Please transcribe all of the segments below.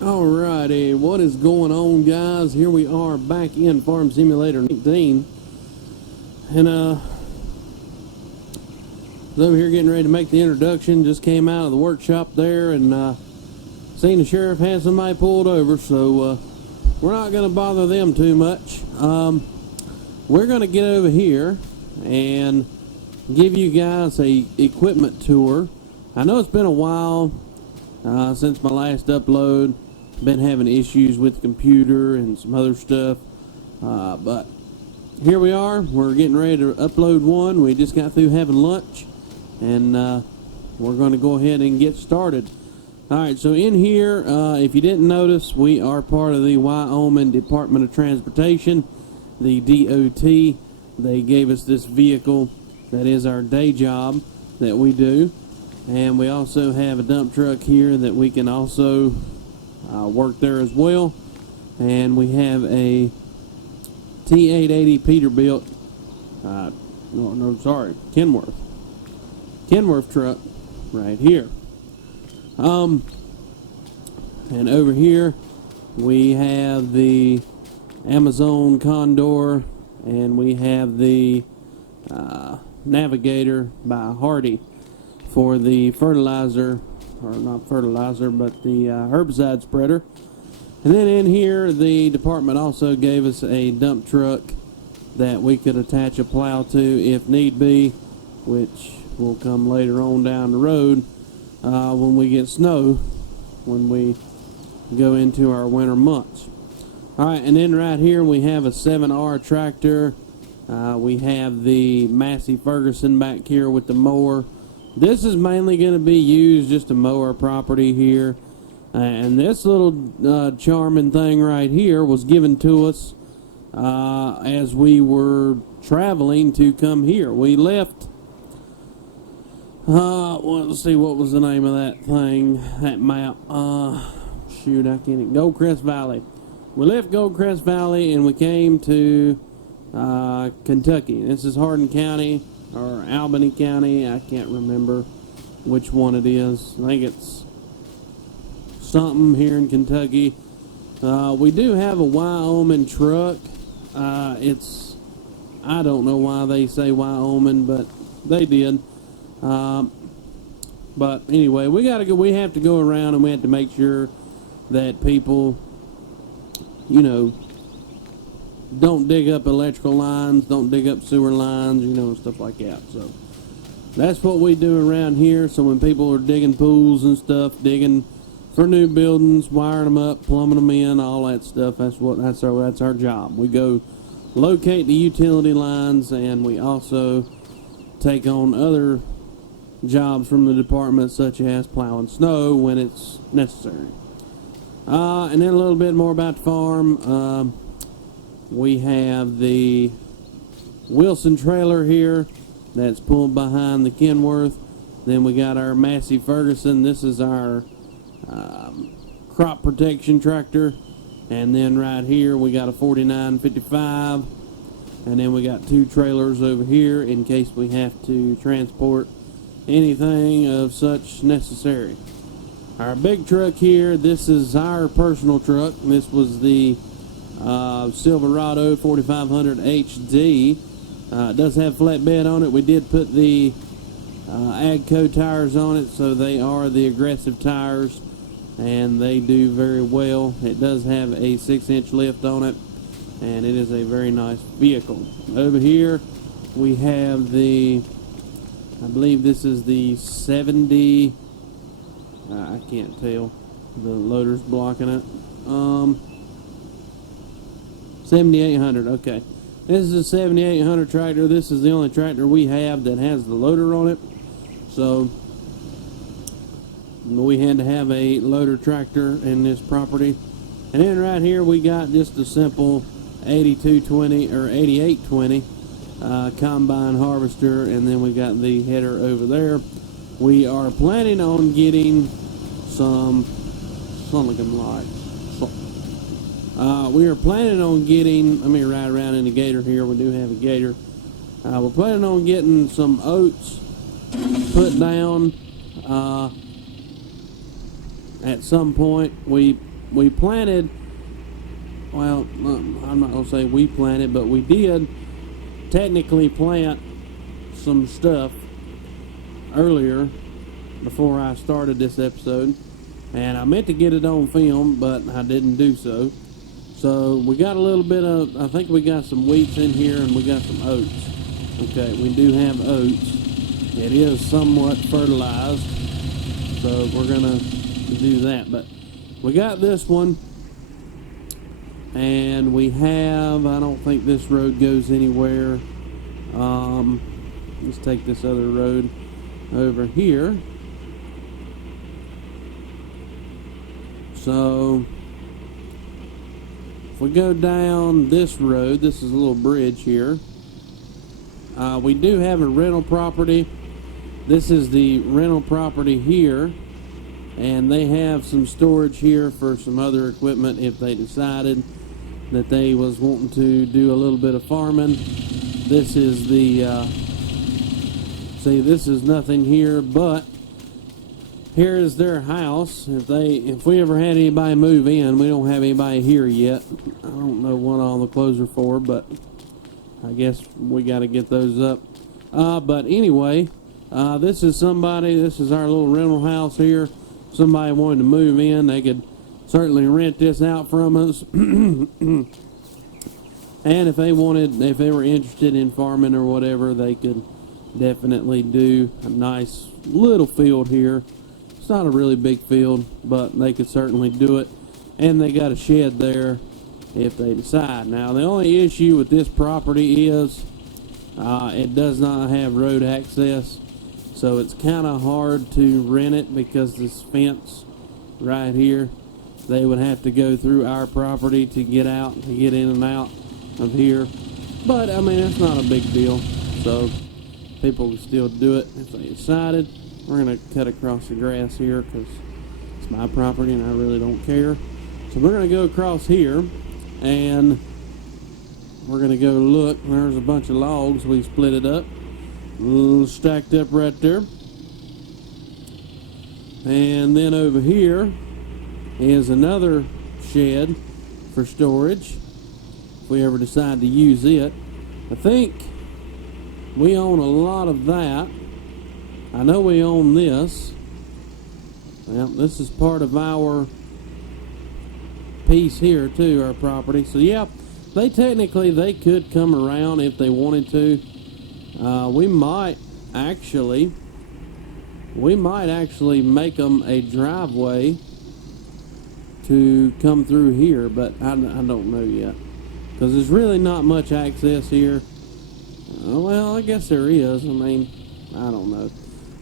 Alrighty, what is going on, guys? Here we are back in Farm Simulator 19, and was over here getting ready to make the introduction. Just came out of the workshop there and seen the sheriff had somebody pulled over, so we're not going to bother them too much. We're going to get over here and give you guys a equipment tour. I know it's been a while since my last upload. Been having issues with the computer and some other stuff, but here we are. We're getting ready to upload one. We just got through having lunch, and we're going to go ahead and get started. Alright, so in here, if you didn't notice, we are part of the Wyoming Department of Transportation, the DOT. They gave us this vehicle that is our day job that we do, and we also have a dump truck here that we can also work there as well. And we have a T880 Peterbilt, Kenworth truck right here. And over here we have the Amazon Condor, and we have the Navigator by Hardin for the fertilizer, or not fertilizer, but the herbicide spreader. And then in here, the department also gave us a dump truck that we could attach a plow to if need be, which will come later on down the road when we get snow, when we go into our winter months. Alright, and then right here we have a 7R tractor. We have the Massey Ferguson back here with the mower. This is mainly going to be used just to mow our property here. And this little charming thing right here was given to us as we were traveling to come here. We left, well, let's see, what was the name of that thing, that map? Shoot, I can't, Goldcrest Valley. We left Goldcrest Valley and we came to Kentucky. This is Hardin County, or Albany County. I can't remember which one it is. I think it's something here in Kentucky. We do have a Wyoming truck. It's, I don't know why they say Wyoming, but they did. But anyway, we have to go around, and we have to make sure that people, you know, don't dig up electrical lines, don't dig up sewer lines, you know, stuff like that. So that's what we do around here. So when people are digging pools and stuff, digging for new buildings, wiring them up, plumbing them in, all that stuff, that's our job. We go locate the utility lines, and we also take on other jobs from the department, such as plowing snow when it's necessary. And then a little bit more about the farm. We have the Wilson trailer here that's pulled behind the Kenworth. Then we got our Massey Ferguson. This is our crop protection tractor. And then right here we got a 4955. And then we got two trailers over here in case we have to transport anything of such necessary. Our big truck here, this is our personal truck. This was the Silverado 4500 HD. It does have flatbed on it. We did put the Agco tires on it, so they are the aggressive tires, and they do very well. It does have a 6-inch lift on it, and it is a very nice vehicle. Over here we have the, I believe this is the 70, I can't tell, the loader's blocking it, 7800, okay. This is a 7800 tractor. This is the only tractor we have that has the loader on it. So we had to have a loader tractor in this property. And then right here we got just a simple 8220 or 8820 combine harvester, and then we got the header over there. We are planning on getting some silicon lights. We are planning on getting, let me ride around in the gator here. We do have a gator. We're planning on getting some oats put down at some point. We we planted, well, I'm not going to say we planted, but we did technically plant some stuff earlier before I started this episode, and I meant to get it on film, but I didn't do so. So we got a little bit of, I think we got some wheats in here, and we got some oats. Okay, we do have oats. It is somewhat fertilized, so we're gonna do that. But we got this one, and we have, I don't think this road goes anywhere. Let's take this other road over here. So if we go down this road, this is a little bridge here. We do have a rental property. This is the rental property here, and they have some storage here for some other equipment if they decided that they was wanting to do a little bit of farming. This is the see, this is nothing here, but here is their house. If we ever had anybody move in, we don't have anybody here yet. I don't know what all the clothes are for, but I guess we got to get those up. But anyway, this is our little rental house here. Somebody wanted to move in, they could certainly rent this out from us. And if they were interested in farming or whatever, they could definitely do a nice little field here. It's not a really big field, but they could certainly do it. And they got a shed there if they decide. Now, the only issue with this property is it does not have road access, so it's kind of hard to rent it because this fence right here, they would have to go through our property to get out, to get in and out of here. But I mean, it's not a big deal, so people can still do it if they decided. We're going to cut across the grass here because it's my property and I really don't care. So we're going to go across here, and we're going to go look. There's a bunch of logs. We split it up, stacked up right there. And then over here is another shed for storage if we ever decide to use it. I think we own a lot of that. I know we own this. Well, this is part of our piece here too, our property. So yeah, they could come around if they wanted to. We might actually make them a driveway to come through here, but I don't know yet because there's really not much access here. Well, I guess there is. I mean, I don't know.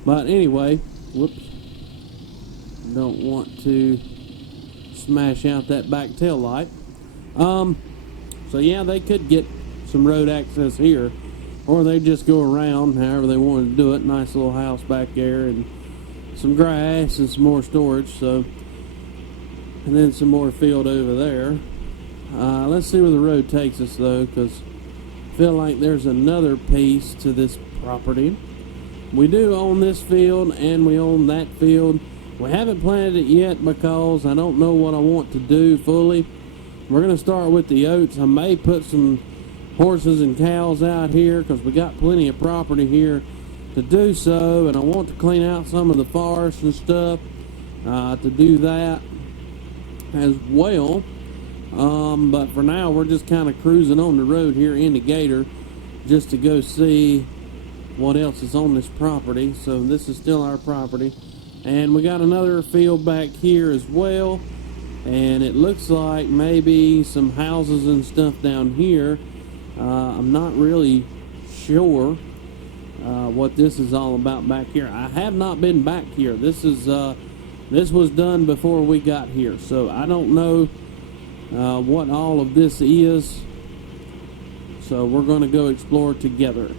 But anyway, whoops. Don't want to smash out that back tail light. So yeah, they could get some road access here, or they just go around however they wanted to do it. Nice little house back there, and some grass and some more storage. So, and then some more field over there. Let's see where the road takes us though, because I feel like there's another piece to this property. We do own this field and we own that field. We haven't planted it yet because I don't know what I want to do fully. We're going to start with the oats. I may put some horses and cows out here because we got plenty of property here to do so, and I want to clean out some of the forest and stuff to do that as well. But for now, we're just kind of cruising on the road here into Gator just to go see what else is on this property. So this is still our property, and we got another field back here as well, and it looks like maybe some houses and stuff down here. I'm not really sure what this is all about back here. I have not been back here. This was done before we got here, so I don't know what all of this is. So we're going to go explore together.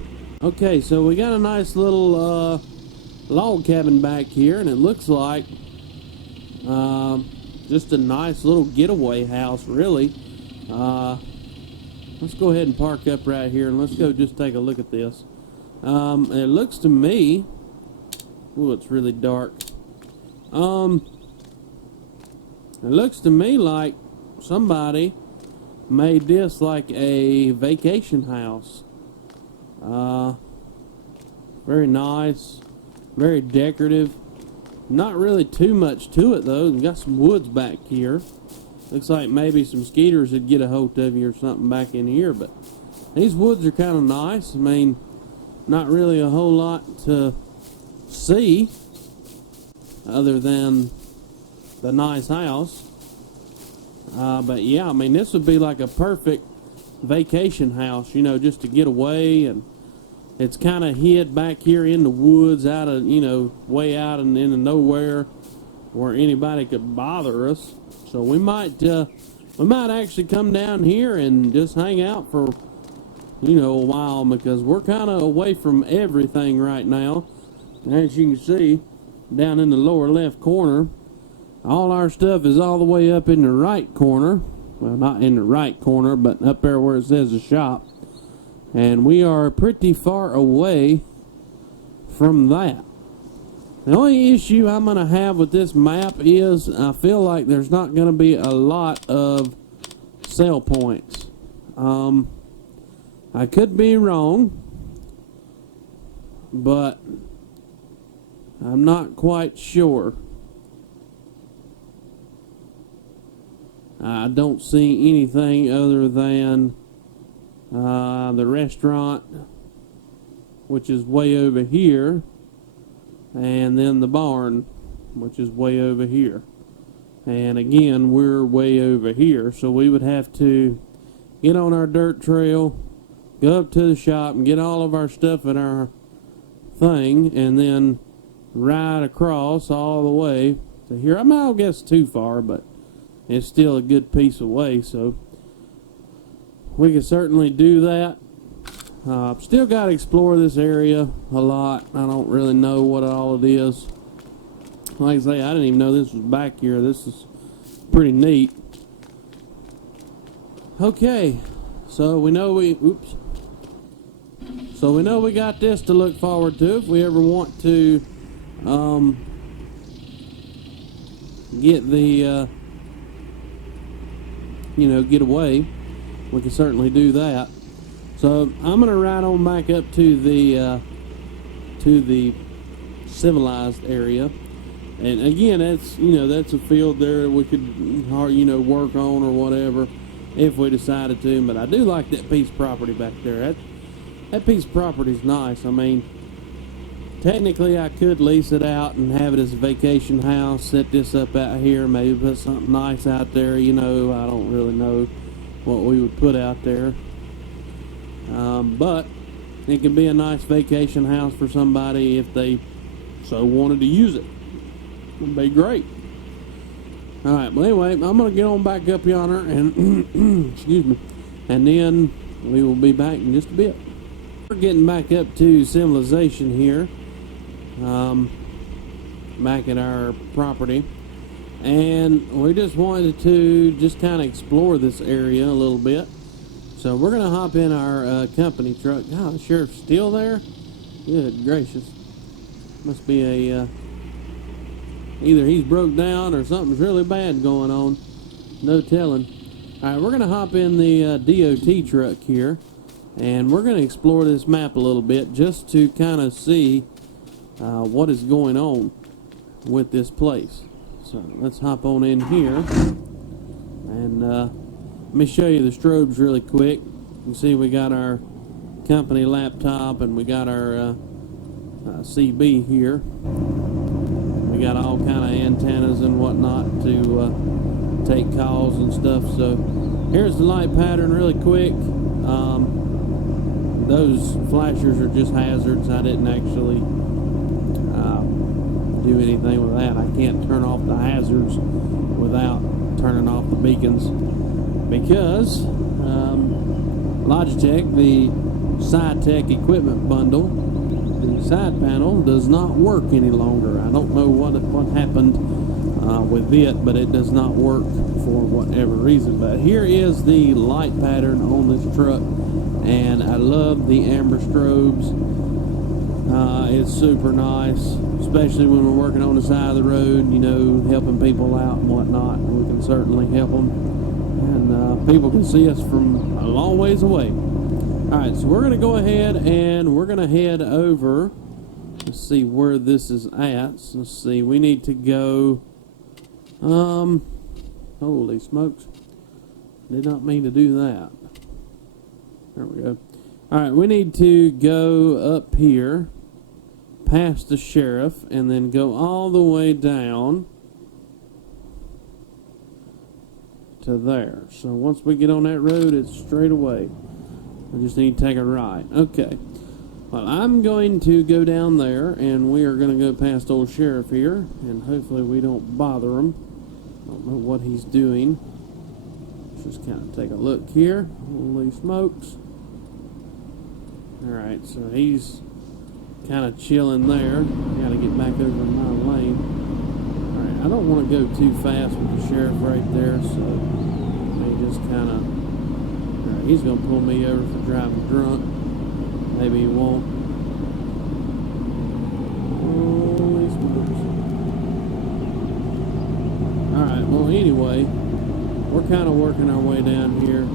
Okay, so we got a nice little log cabin back here, and it looks like just a nice little getaway house, really. Let's go ahead and park up right here, and let's go just take a look at this. It looks to me, ooh, it's really dark. It looks to me like somebody made this like a vacation house. Very nice, very decorative. Not really too much to it though. We got some woods back here. Looks like maybe some skeeters would get a hold of you or something back in here, but these woods are kind of nice. I mean, not really a whole lot to see other than the nice house. But yeah, I mean, this would be like a perfect vacation house, you know, just to get away. And it's kind of hid back here in the woods, out of, you know, way out and into nowhere where anybody could bother us. So we might actually come down here and just hang out for, you know, a while, because we're kind of away from everything right now. As you can see down in the lower left corner, all our stuff is all the way up in the right corner. Well, not in the right corner, but up there where it says the shop. And we are pretty far away from that. The only issue I'm going to have with this map is I feel like there's not going to be a lot of sell points. I could be wrong, but I'm not quite sure. I don't see anything other than the restaurant, which is way over here, and then the barn, which is way over here. And again, we're way over here, so we would have to get on our dirt trail, go up to the shop and get all of our stuff in our thing, and then ride across all the way to here. I mean, I don't guess too far, but it's still a good piece away, so we can certainly do that. Still got to explore this area a lot. I don't really know what all it is. Like I say, I didn't even know this was back here. This is pretty neat. Okay, so we know we got this to look forward to if we ever want to get the get away. We can certainly do that. So I'm gonna ride on back up to the civilized area, and again, that's a field there we could work on or whatever if we decided to. But I do like that piece of property back there. That piece of property is nice. I mean, technically I could lease it out and have it as a vacation house, set this up out here, maybe put something nice out there. I don't really know what we would put out there. But it could be a nice vacation house for somebody if they so wanted to use it. It'd be great. Alright, but anyway, I'm going to get on back up yonder and, excuse me, and then we will be back in just a bit. We're getting back up to civilization here, back at our property, and we just wanted to just kind of explore this area a little bit. So we're going to hop in our company truck. Oh, the sheriff's still there? Good gracious. Must be a, either he's broke down or something's really bad going on. No telling. Alright, we're going to hop in the DOT truck here, and we're going to explore this map a little bit just to kind of see what is going on with this place. So let's hop on in here, and let me show you the strobes really quick. You can see we got our company laptop and we got our CB here. We got all kind of antennas and whatnot to take calls and stuff. So here's the light pattern really quick. Those flashers are just hazards. I didn't actually do anything with that. I can't turn off the hazards without turning off the beacons, because Logitech, the SciTech equipment bundle, the side panel does not work any longer. I don't know what happened with it, but it does not work for whatever reason. But here is the light pattern on this truck, and I love the amber strobes. It's super nice, especially when we're working on the side of the road, you know, helping people out and whatnot. We can certainly help them, and people can see us from a long ways away. Alright, so we're going to go ahead and we're going to head over. Let's see where this is at. So let's see, we need to go, holy smokes, did not mean to do that. There we go. Alright, we need to go up here, past the sheriff, and then go all the way down to there. So once we get on that road, it's straight away. I just need to take a right. Okay. Well, I'm going to go down there, and we are going to go past old sheriff here, and hopefully we don't bother him. I don't know what he's doing. Let's just kind of take a look here. Holy smokes. Alright, so he's kind of chilling there. Got to get back over in my lane. Alright, I don't want to go too fast with the sheriff right there, so he just kind of... Alright, he's going to pull me over for driving drunk. Maybe he won't. Holy smokes. Alright, well anyway, we're kind of working our way down here.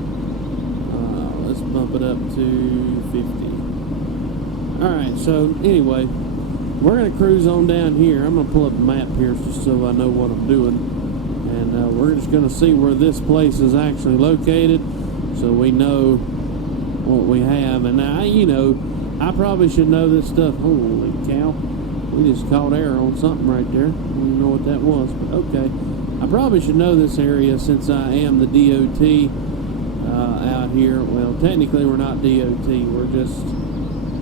Let's bump it up to 50. Alright, so anyway, we're going to cruise on down here. I'm going to pull up a map here just so I know what I'm doing. And we're just going to see where this place is actually located so we know what we have. And I, you know, I probably should know this stuff. Holy cow. We just caught air on something right there. I don't even know what that was, but okay. I probably should know this area since I am the DOT out here. Well, technically we're not DOT.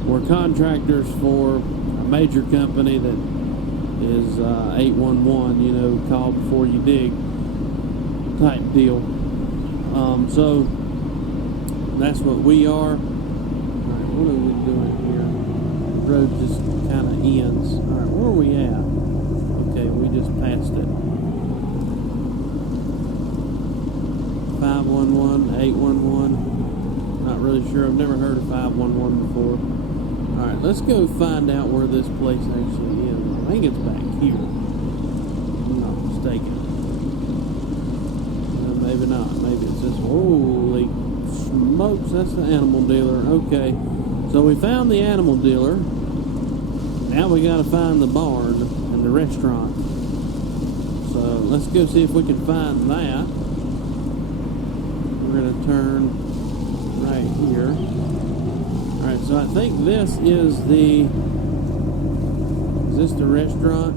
We're contractors for a major company that is 811, you know, call before you dig type deal. So that's what we are. Alright, what are we doing here? The road just kind of ends. Alright, where are we at? Okay, we just passed it. 511, 811. Not really sure. I've never heard of 511 before. Alright, let's go find out where this place actually is. I think it's back here. If I'm not mistaken. Maybe not. Maybe it's this. Holy smokes, that's the animal dealer. Okay, so we found the animal dealer. Now we gotta find the barn and the restaurant. So let's go see if we can find that. We're gonna turn right here. Alright, so I think this is this the restaurant?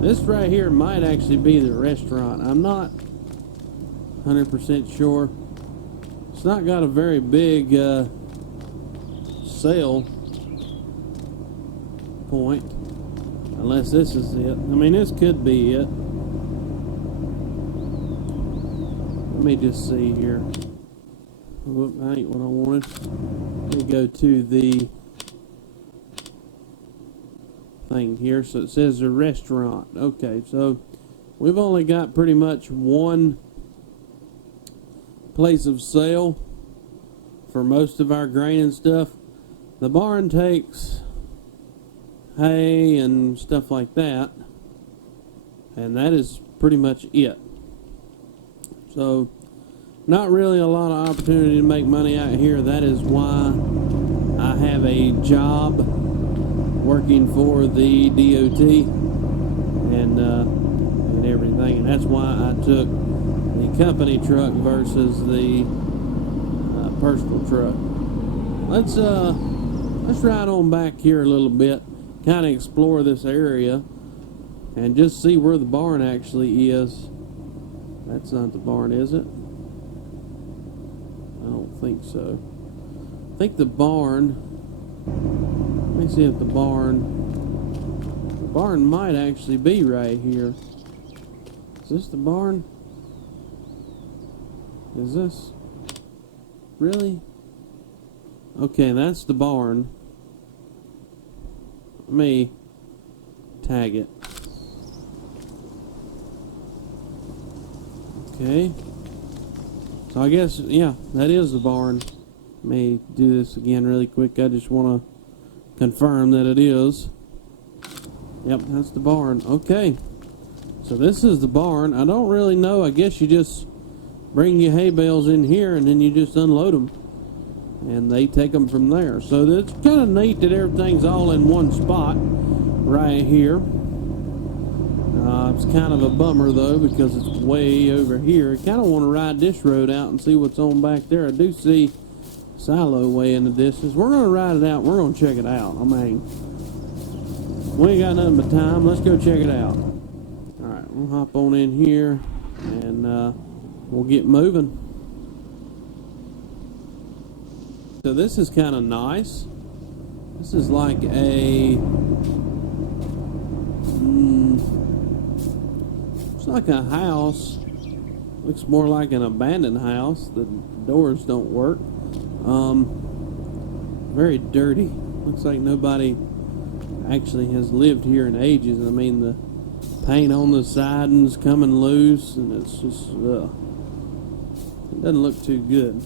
This right here might actually be the restaurant. I'm not 100% sure. It's not got a very big sale point, unless this is it. I mean, this could be it. Let me just see here. Whoop, that ain't what I wanted. Let me go to the thing here. So it says a restaurant. Okay, so we've only got pretty much one place of sale for most of our grain and stuff. The barn takes hay and stuff like that, and that is pretty much it. So not really a lot of opportunity to make money out here. That is why I have a job working for the DOT and everything, and that's why I took the company truck versus the personal truck. Let's ride on back here a little bit, kind of explore this area, and just see where the barn actually is. That's not the barn, is it? I don't think so. I think the barn, let me see if the barn might actually be right here. Is this the barn? Is this? Really? Okay, that's the barn. Let me tag it. Okay. So I guess, yeah, that is the barn. Let me do this again really quick. I just want to confirm that it is. Yep, that's the barn. Okay, so this is the barn. I don't really know. I guess you just bring your hay bales in here and then you just unload them, and they take them from there. So it's kind of neat that everything's all in one spot right here. It's kind of a bummer though, because it's way over here. I kind of want to ride this road out and see what's on back there. I do see silo way in the distance. We're going to ride it out. We're going to check it out. I mean, we ain't got nothing but time. Let's go check it out. Alright, we'll hop on in here and we'll get moving. So this is kind of nice. This is like a it's like a house. Looks more like an abandoned house. The doors don't work. Very dirty. Looks like nobody actually has lived here in ages. I mean, the paint on the siding's coming loose, and it's just it doesn't look too good.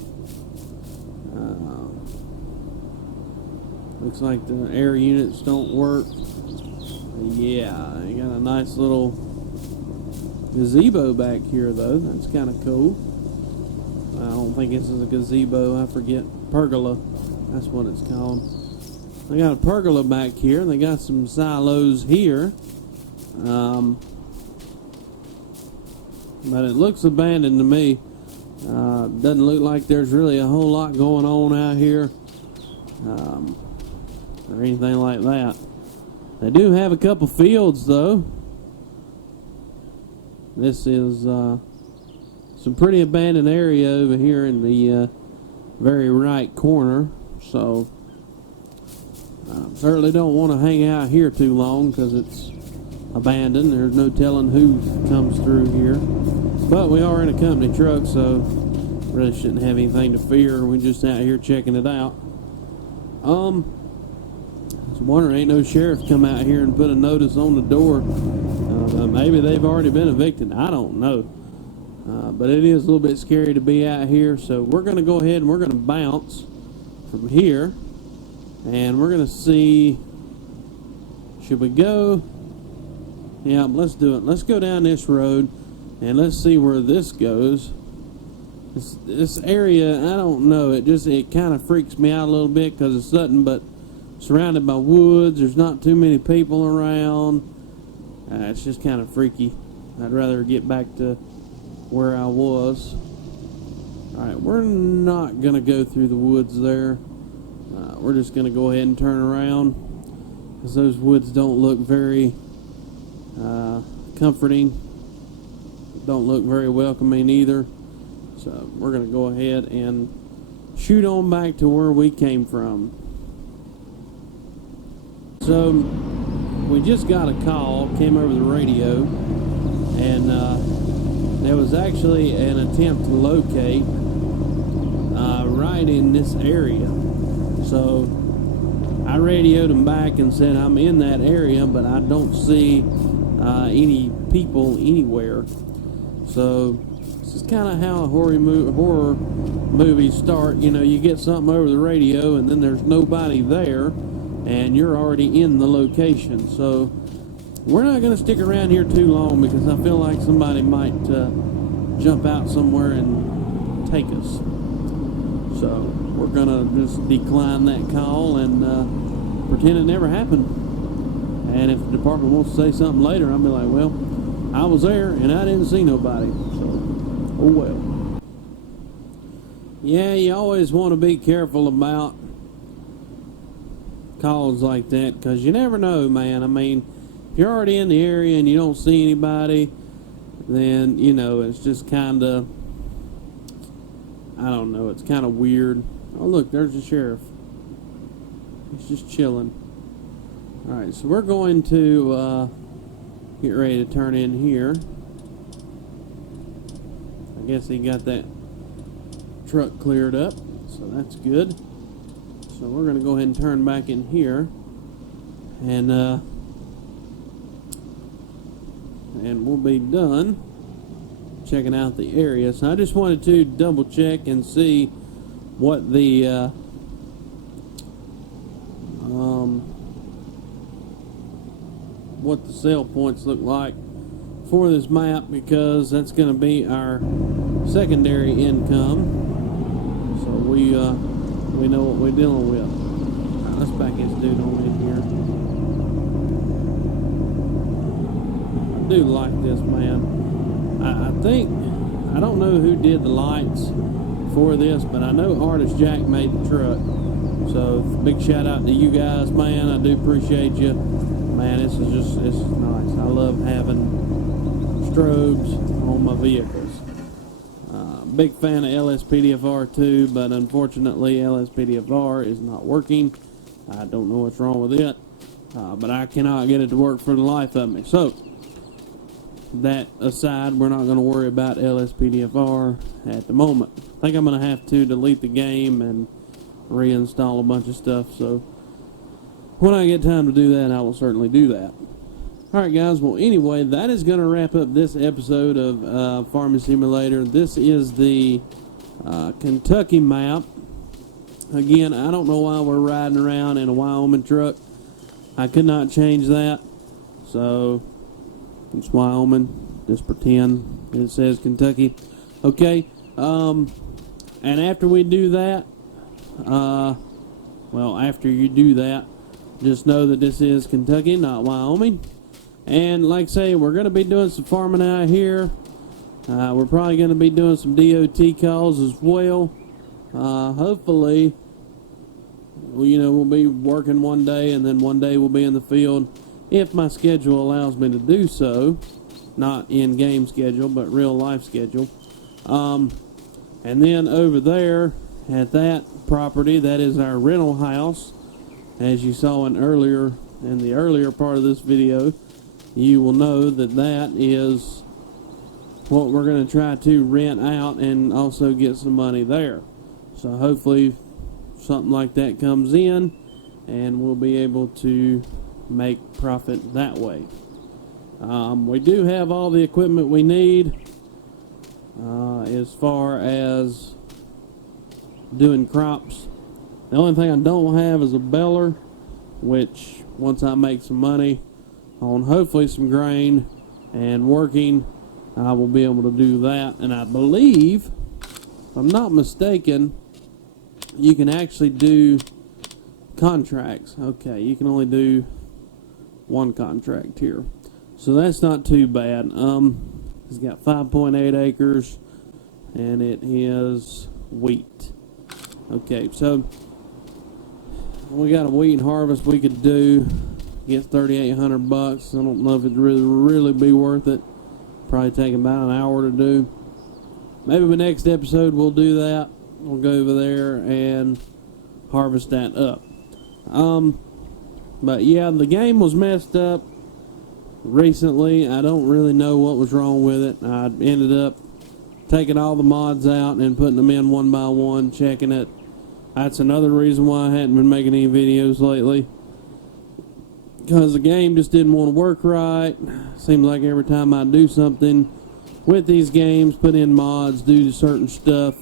Looks like the air units don't work. Yeah, you got a nice little gazebo back here though. That's kind of cool. I don't think this is a gazebo. I forget. Pergola. That's what it's called. They got a pergola back here. They got some silos here. But it looks abandoned to me. Doesn't look like there's really a whole lot going on out here. Or anything like that. They do have a couple fields though. This is some pretty abandoned area over here in the very right corner. So certainly don't want to hang out here too long because it's abandoned. There's no telling who comes through here. But we are in a company truck, so really shouldn't have anything to fear. We're just out here checking it out. I was wondering, ain't no sheriff come out here and put a notice on the door. Maybe they've already been evicted. I don't know. But it is a little bit scary to be out here. So we're going to go ahead and we're going to bounce from here. And we're going to see, should we go? Yeah, let's do it. Let's go down this road and let's see where this goes. This area, I don't know. It kind of freaks me out a little bit because it's nothing but surrounded by woods. There's not too many people around. It's just kind of freaky. I'd rather get back to where I was. Alright, we're not going to go through the woods there. We're just going to go ahead and turn around because those woods don't look very comforting. Don't look very welcoming either. So we're going to go ahead and shoot on back to where we came from. So we just got a call, came over the radio, and there was actually an attempt to locate right in this area. So I radioed them back and said I'm in that area, but I don't see any people anywhere. So this is kind of how horror movies start. You know, you get something over the radio and then there's nobody there and you're already in the location. So we're not going to stick around here too long because I feel like somebody might jump out somewhere and take us. So we're going to just decline that call and pretend it never happened. And if the department wants to say something later, I'll be like, well, I was there and I didn't see nobody. So, oh well. Yeah, you always want to be careful about calls like that because you never know, man. I mean, if you're already in the area and you don't see anybody, then, you know, it's just kind of, I don't know, it's kind of weird. Oh, look, there's the sheriff. He's just chilling. Alright, so we're going to get ready to turn in here. I guess he got that truck cleared up, so that's good. So we're going to go ahead and turn back in here. And we'll be done checking out the area. So I just wanted to double check and see what the what the sell points look like for this map, because that's going to be our secondary income. So we know what we're dealing with. All right, let's back this dude on in here. I do like this, man. I think, I don't know who did the lights for this, but I know Artist Jack made the truck. So big shout out to you guys, man. I do appreciate you, man. This is nice. I love having strobes on my vehicles. Big fan of LSPDFR too, but unfortunately LSPDFR is not working. I don't know what's wrong with it, but I cannot get it to work for the life of me. So that aside, we're not going to worry about LSPDFR at the moment. I think I'm going to have to delete the game and reinstall a bunch of stuff. So when I get time to do that, I will certainly do that. Alright guys, well anyway, that is going to wrap up this episode of Farming Simulator. This is the Kentucky map. Again, I don't know why we're riding around in a Wyoming truck. I could not change that. So, it's Wyoming. Just pretend it says Kentucky. Okay, and after we do that, well, after you do that, just know that this is Kentucky, not Wyoming. And like I say, we're going to be doing some farming out here. We're probably going to be doing some DOT calls as well. Hopefully, we'll be working one day, and then one day we'll be in the field, if my schedule allows me to do so. Not in-game schedule, but real-life schedule. And then over there, at that property, that is our rental house. As you saw in the earlier part of this video, you will know that that is what we're going to try to rent out and also get some money there. So hopefully something like that comes in and we'll be able to make profit that way. We do have all the equipment we need as far as doing crops. The only thing I don't have is a baler, which once I make some money on hopefully some grain and working, I will be able to do that. And I believe, if I'm not mistaken, you can actually do contracts. Okay, you can only do one contract here, so that's not too bad. It's got 5.8 acres and it is wheat. Okay, so we got a wheat harvest we could do. Get $3,800. I don't know if it'd really be worth it. Probably take about an hour to do. Maybe the next episode we'll do that. We'll go over there and harvest that up. But yeah, the game was messed up recently. I don't really know what was wrong with it. I ended up taking all the mods out and putting them in one by one, checking it. That's another reason why I hadn't been making any videos lately, because the game just didn't want to work right. Seems like every time I do something with these games, put in mods, do certain stuff,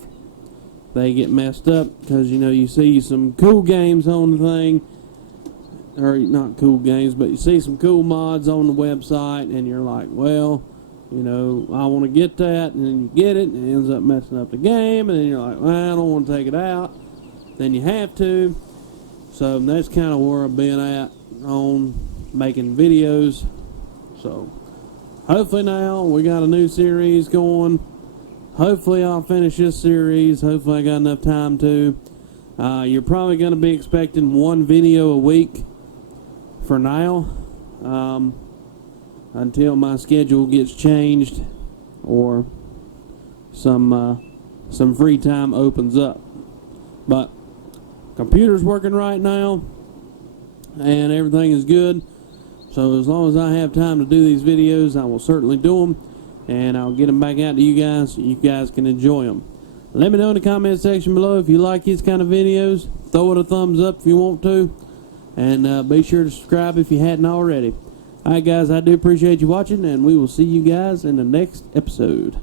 they get messed up. Because you see some cool games on the thing, or not cool games, but you see some cool mods on the website and you're like, well, I want to get that, and then you get it and it ends up messing up the game, and then you're like, well, I don't want to take it out. Then you have to. So that's kind of where I've been at on making videos. So hopefully now we got a new series going. Hopefully I'll finish this series. Hopefully I got enough time to. You're probably going to be expecting one video a week for now, until my schedule gets changed or some free time opens up. But computer's working right now and everything is good. So as long as I have time to do these videos, I will certainly do them, and I'll get them back out to you guys so you guys can enjoy them. Let me know in the comment section below if you like these kind of videos. Throw it a thumbs up if you want to, and be sure to subscribe if you hadn't already. Alright guys, I do appreciate you watching, and we will see you guys in the next episode.